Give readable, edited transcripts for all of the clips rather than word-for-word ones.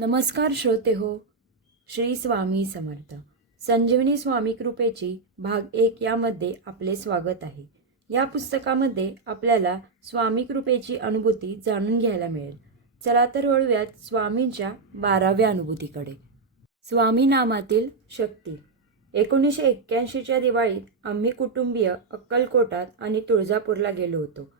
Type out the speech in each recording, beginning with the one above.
नमस्कार श्रोते हो. श्री स्वामी समर्थ. संजीवनी स्वामी कृपेची भाग 1 यामध्ये आपले स्वागत आहे. या पुस्तकामध्ये आपल्याला स्वामी कृपेची अनुभूती जाणून घ्यायला मिळेल. चला तर वळूयात स्वामींच्या 12व्या अनुभूतीकडे. स्वामी नामातील शक्ती. 1981च्या दिवाळीत आम्ही कुटुंबीय अक्कलकोटात आणि तुळजापूरला गेलो होतो.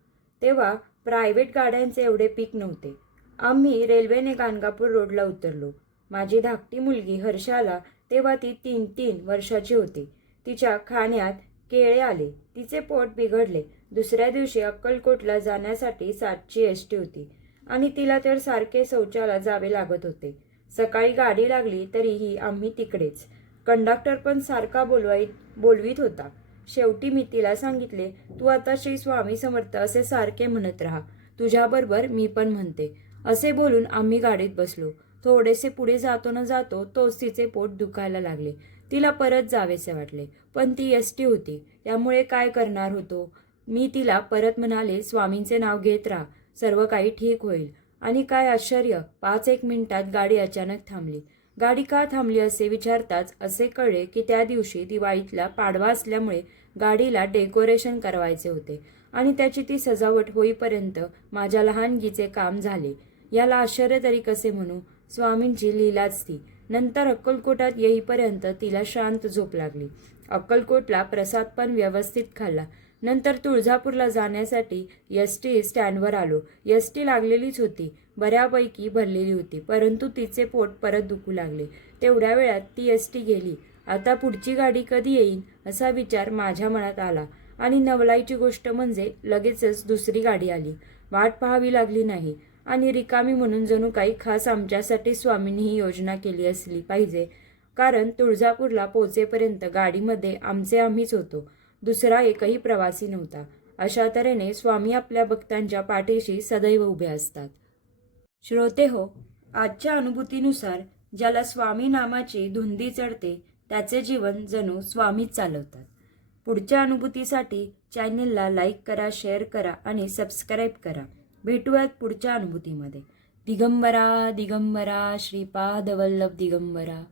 तेव्हा प्रायव्हेट गाड्यांचे एवढे पीक नव्हते. आम्ही रेल्वेने गाणगापूर रोडला उतरलो. माझी धाकटी मुलगी हर्षाला तेव्हा ती 3 वर्षाची होती. तिच्या खाण्यात केळे आले. तिचे पोट बिघडले. दुसऱ्या दिवशी अक्कलकोटला जाण्यासाठी 7ची एसटी होती आणि तिला तर सारखे शौचाला जावे लागत होते. सकाळी गाडी लागली तरीही आम्ही तिकडेच. कंडक्टर पण सारखा बोलवीत होता. शेवटी मी तिला सांगितले, तू आता श्री स्वामी समर्थ असे सारखे म्हणत राहा. तुझ्याबरोबर मी पण म्हणते. असे बोलून आम्ही गाडीत बसलो. थोडेसे पुढे जातो न जातो तोच तिचे पोट दुखायला लागले. तिला परत जावेसे वाटले, पण ती एसटी होती, त्यामुळे काय करणार होतो. मी तिला परत म्हणाले, स्वामींचे नाव घेत राहा, सर्व काही ठीक होईल. आणि काय आश्चर्य, 5-1 मिनिटात गाडी अचानक थांबली. गाडी का थांबली असे विचारताच असे कळले की त्या दिवशी दिवाळीतला पाडवा असल्यामुळे गाडीला डेकोरेशन करायचे होते आणि त्याची ती सजावट होईपर्यंत माझ्या लहानगीचे काम झाले. याला आश्चर्य तरी कसे म्हणू. स्वामींची लीलाच ती. नंतर अक्कलकोटात येईपर्यंत तिला शांत झोप लागली. अक्कलकोटला प्रसाद पण व्यवस्थित खाल्ला. नंतर तुळजापूरला जाण्यासाठी एसटी स्टँडवर आलो. एसटी लागलेलीच होती, बऱ्यापैकी भरलेली होती, परंतु तिचे पोट परत दुखू लागले. तेवढ्या वेळात ती एसटी गेली. आता पुढची गाडी कधी येईल असा विचार माझ्या मनात आला आणि नवलाईची गोष्ट म्हणजे लगेचच दुसरी गाडी आली. वाट पाहावी लागली नाही आणि रिकामी म्हणून जणू काही खास आमच्यासाठी स्वामींनी ही योजना केली असली पाहिजे, कारण तुळजापूरला पोहोचेपर्यंत गाडीमध्ये आम्हीच होतो. दुसरा एकही प्रवासी नव्हता. अशा तऱ्हेने स्वामी आपल्या भक्तांच्या पाठीशी सदैव उभे असतात. श्रोते हो, आजच्या अनुभूतीनुसार ज्याला स्वामी नामाची धुंदी चढते त्याचे जीवन जणू स्वामीच चालवतात. पुढच्या अनुभूतीसाठी चॅनेलला लाईक करा, शेअर करा आणि सबस्क्राईब करा. भेटूयात पुढच्या अनुभूतीमध्ये. दिगंबरा दिगंबरा श्रीपाद वल्लभ दिगंबरा.